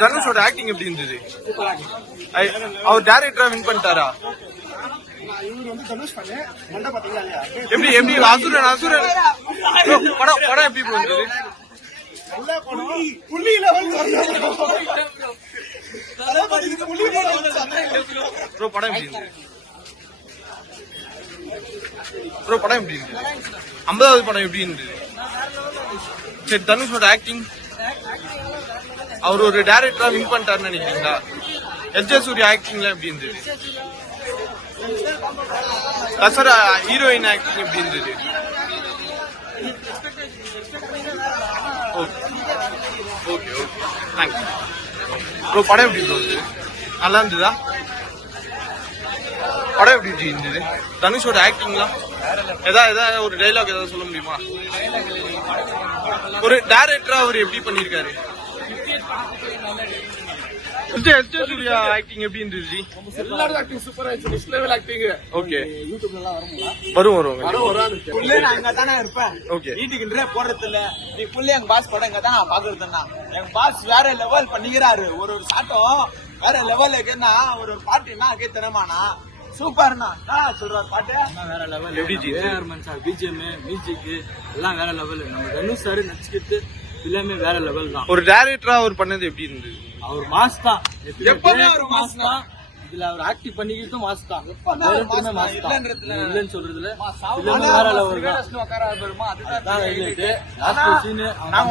தனுஷோட ஆக்டிங் எப்படி இருந்தது? அவர் டைரக்டரா வின் பண்ணிட்டாரா? எப்படி எப்படி அசுரன் அசுரன் படம் எப்படி இருந்தது? ப்ரோ படம் எப்படி இருந்தது? ப்ரோ படம் எப்படி இருந்தது? 50வது படம் எப்படி இருந்தது? சரி, தனுஷோட ஆக்டிங் அவர் ஒரு டைரக்டரா வின் பண்ணிட்டாருன்னு நினைக்கிறீங்களா? எஸ்.ஜே. சூர்யா ஆக்டிங்ல எப்படி இருந்தது? தசரா ஹீரோயின் ஆக்டிங் எப்படி இருந்தது? Okay okay okay thanks bro. படம் எப்படி இருந்தது? நல்லா இருந்ததா? படம் எப்படி இருந்தது? தனுஷோட ஆக்டிங்லாம் ஏதாவது ஒரு டைலாக் ஏதாவது சொல்ல முடியுமா? ஒரு டைரக்டரா அவர் எப்படி பண்ணிருக்காரு? எஸ்.ஜே. சூர்யா ஆக்டிங் எப்படி இருந்துச்சு? எல்லாரும் ஆக்டிங் சூப்பரா இருந்துச்சு. Next level acting. ஓகே, யூடியூப்ல எல்லாம் வரும்ல? வரும். புள்ளே நான் இங்க தானே இருப்பேன். ஓகே, வீட்டுக்குன்றே போறது இல்ல. நீ புள்ளே எங்க பாஸ் படம் இங்க தான் பாக்குறதுன்னா எங்க பாஸ் வேற லெவல் பண்ணிக்கிறாரு. ஒரு சாட்டம் வேற லெவல் இருக்குன்னா ஒரு பாட்டுன்னா அங்கே தினமானா சூப்பர்னா சொல்றாரு பாட்டு வேற லெவல். பிஜிஎம் மியூசிக் எல்லாம் வேற லெவல். நம்ம தனுஷ் சார் நடிச்சுக்கிட்டு எல்லாமே வேற லெவல் தான். ஒரு டைரக்டரா அவர் பண்ணது எப்படி இருந்தது? அவர் மாஸ் தான், எப்பவுமே அவர் மாஸ் தான். இதுல அவர் ஆக்டிவ் பண்ணிக்கிட்டும் மாஸ் தான். இல்லன்னு சொல்றதுல வேற லெவல் தான்.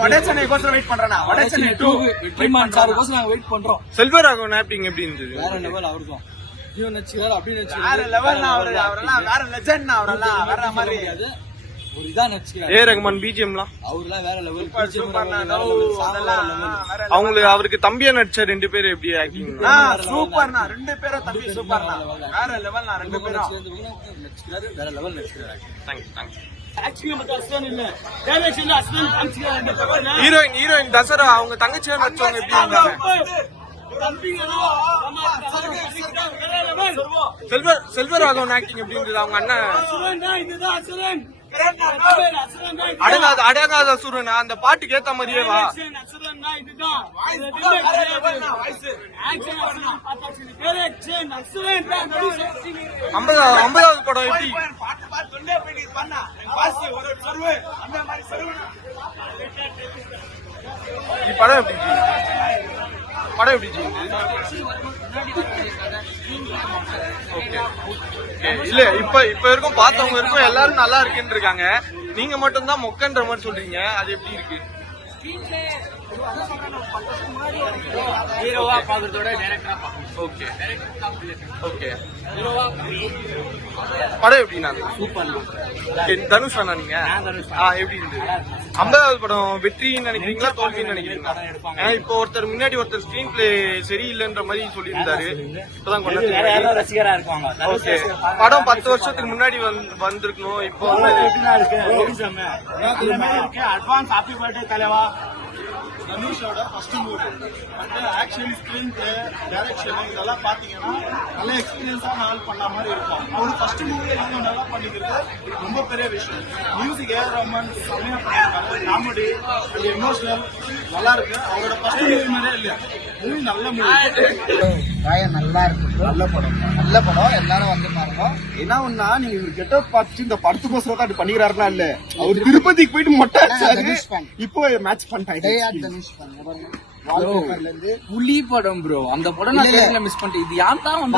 வடச்சென்னை கோசம் வெயிட் பண்றேன். வடச்சென்னை 2 வெற்றிமாறன் சார் கோசம் நாங்க வெயிட் பண்றோம். செல்வராகவன் ஆக்டிங் எப்படி இருந்தது? வேற லெவல். அவருக்கும் ஜீவ நடிச்சாரு அப்படி நடிச்சாரு. வேற லெவல். அவரெல்லாம் வேற லெஜெண்ட். அவரெல்லாம் வேற மாதிரி ஒரு இதா நடிச்சாரு. ஏ ரஹ்மான் பிஜிஎம்லாம் அவர்லாம் வேற லெவல். அவங்களுக்கு அவருக்கு தம்பியா நடிச்ச 2 பேரும் எப்படி ஆக்டிங்? சூப்பர்னா 2 பேரும் தம்பி சூப்பர்னா வேற லெவல். 2 பேரும் நடிச்சாரு வேற லெவல் நடிச்சாரு. தேங்க்ஸ். ஹீரோயின் ஹீரோயின் தசரா அவங்க தங்கச்சியா நடிச்சவங்க எப்படி இருந்தாங்க? செல்வராகவன் ஆக்டிங் எப்படி இருந்தது? அவங்க அண்ணன் அடங்காத அசுரன் அந்த பாட்டுக்கு ஏத்த மாதிரியே வா. 50வது படம் எப்படி? படம் எப்படி? படம் எப்படி? இல்ல இப்ப வரைக்கும் பார்த்தவங்க இருக்கும் எல்லாரும் நல்லா இருக்குன்னு இருக்காங்க. நீங்க மட்டும் தான் மொக்கன்ற மாதிரி சொல்றீங்க. அது எப்படி இருக்கு? ஹீரோவா பாக்குறதோட டைரக்டரா ஓகே ஓகே. படம் எப்படின்னா சூப்பர். தனுஷ் அண்ணா நீங்க எப்படி இருந்தது? 50வது படம் வெற்றின்னு நினைக்கிறீங்களா தோல்வின்னு நினைக்கிறீங்களா? ஏன்னா இப்போ ஒருத்தர் ஸ்கிரீன் பிளே சரியில்லைன்ற மாதிரி சொல்லியிருந்தாரு. இப்பதான் கொண்டாந்து ரசிகரா இருக்காங்க. ஓகே, படம் 10 வருஷத்துக்கு முன்னாடி வந்திருக்கணும். இப்போ அட்வான்ஸ் ஹாப்பி பர்த்டே தலைவா. தனுஷோட first movie but action screenplay direction இதெல்லாம் பாத்தீங்கன்னா நல்ல எக்ஸ்பீரியன்ஸான ஆள் பண்ண மாதிரி இருக்கும். அவரு ஃபர்ஸ்ட் மூவில இவ்வளவு நல்லா பண்ணிக்கிறது ரொம்ப பெரிய விஷயம். மியூசிக் ஏ ரஹ்மான் செம்மையா பண்ணிருக்காரு. காமெடி அது எமோஷனல் நல்லா இருக்கு. அவரோட ஃபர்ஸ்ட் மூவி மாதிரியே இல்லையா மூவி நல்ல மூவி. நல்லா இருக்கு. நல்ல படம் எல்லாரும் வந்து பாருங்க. என்ன ஒன்னா நீங்க இவர் கெட்டப் பார்த்து இந்த படத்துக்கோசரம் தான் அது பண்ணிக்கிறாருன்னா இல்ல. அவர் திருப்பதிக்கு போயிட்டு மொட்டை இப்போ மேட்ச் பண்ணிட்டாங்க. புலி படம் ப்ரோ. அந்த படம் நான் மிஸ் பண்ணிட்டேன். இது யார் தான் வந்து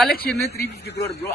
கலெக்ஷன் 350 crore ப்ரோ.